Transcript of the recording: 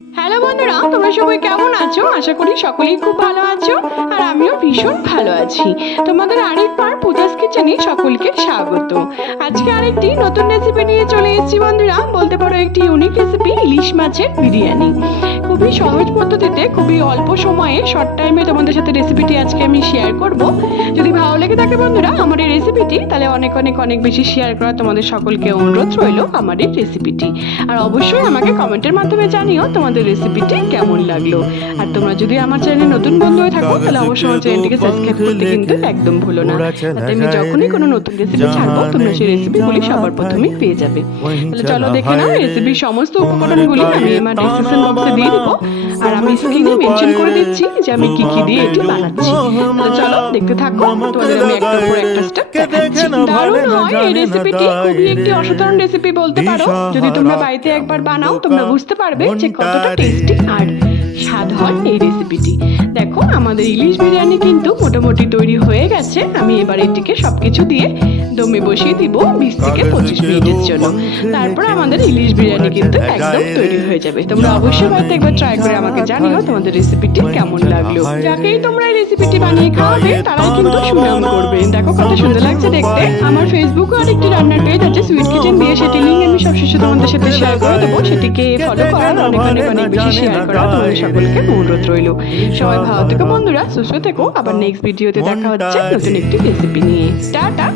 Hello বন্ধুরা, তোমরা সবাই কেমন আছো? আশা করি সকলেই খুব ভালো আছো আর আমিও ভীষণ ভালো আছি। তোমাদের আরেকবার পূজাস কিচেনে সকলকে স্বাগত। আজকে আরেকটি নতুন রেসিপি নিয়ে চলে এসেছি বন্ধুরা, বলতে পারো একটি ইউনিক রেসিপি, ইলিশ মাছের বিরিয়ানি। খুবই সহজ পদ্ধতিতে, খুবই অল্প সময়ে, শর্ট টাইমে তোমাদের সাথে রেসিপিটি আজকে আমি শেয়ার করব। যদি ভালো লেগে থাকে বন্ধুরা আমার এই রেসিপিটি, তাহলে অনেক অনেক অনেক বেশি শেয়ার করা তোমাদের সকলকে অনুরোধ রইল আমার এই রেসিপিটি। আর অবশ্যই আমাকে কমেন্টের মাধ্যমে জানিও তোমাদের রেসিপিটি কেমন লাগলো। আর তোমরা যদি আমার চ্যানেলে নতুন বন্ধু হয়ে থাকো তাহলে অবশ্যই আমার চ্যানেলটিকে সাবস্ক্রাইব করতে কিন্তু একদম ভুলো না, তাতে আমি যখনই কোনো নতুন রেসিপি ছাড়বো তোমরা সেই রেসিপিগুলি সবার প্রথমেই পেয়ে যাবে। তাহলে চলো দেখে নাও রেসিপির সমস্ত উপকরণগুলি আমি আমার ডিসক্রিপশন বক্সে দিয়ে দিব, আর আমি স্ক্রিনে মেনশন করে দিচ্ছি যে আমি কি কি দিয়ে এটি বানাচ্ছি। তাহলে চলো দেখতে থাকো, তোমাদের আমি একটার পর একটা স্টেপ দেখাচ্ছি। দারুণ হয় এই রেসিপিটি, খুবই একটি অসাধারণ রেসিপি বলতে পারো। যদি তোমরা বাড়িতে একবার বানাও তোমরা বুঝতে পারবে যে কতটা টেস্টি আর স্বাদ হয় এই রেসিপিটি। দেখো আমাদের ইলিশ বিরিয়ানি কিন্তু মোটামুটি তৈরি হয়ে গেছে। আমি এবার এটিকে সবকিছু দিয়ে দমে বসিয়ে দিব 20 থেকে 25 মিনিটের জন্য। তারপর আমাদের ইলিশ বিরিয়ানি কিন্তু একদম তৈরি হয়ে যাবে। তোমরা অবশ্যই বাড়িতে একবার ট্রাই করে আমাকে জানিও তোমাদের রেসিপিটি কেমন লাগলো। যাকেই তোমরা এই রেসিপিটি বানিয়ে খাওয়াবে তারাই কিন্তু সুনাম করবে। দেখো কত সুন্দর লাগছে দেখতে। আমার ফেসবুকে আরেকটি রান্নার পেজ আছে সুইট কিচেন দিয়ে, সেটি লিংক আমি সবশেষে তোমাদের সাথে শেয়ার করে দেবো। সেটিকে ফলো করার অনেক অনেক অনেক বেশি শেয়ার করা তোমাদের সকলকে অনুরোধ রইল। সবাই ভালো থেকো বন্ধুরা, সুস্থ থেকো। আবার নেক্সট ভিডিওতে দেখা হচ্ছে নতুন একটি রেসিপি নিয়ে। টাটা।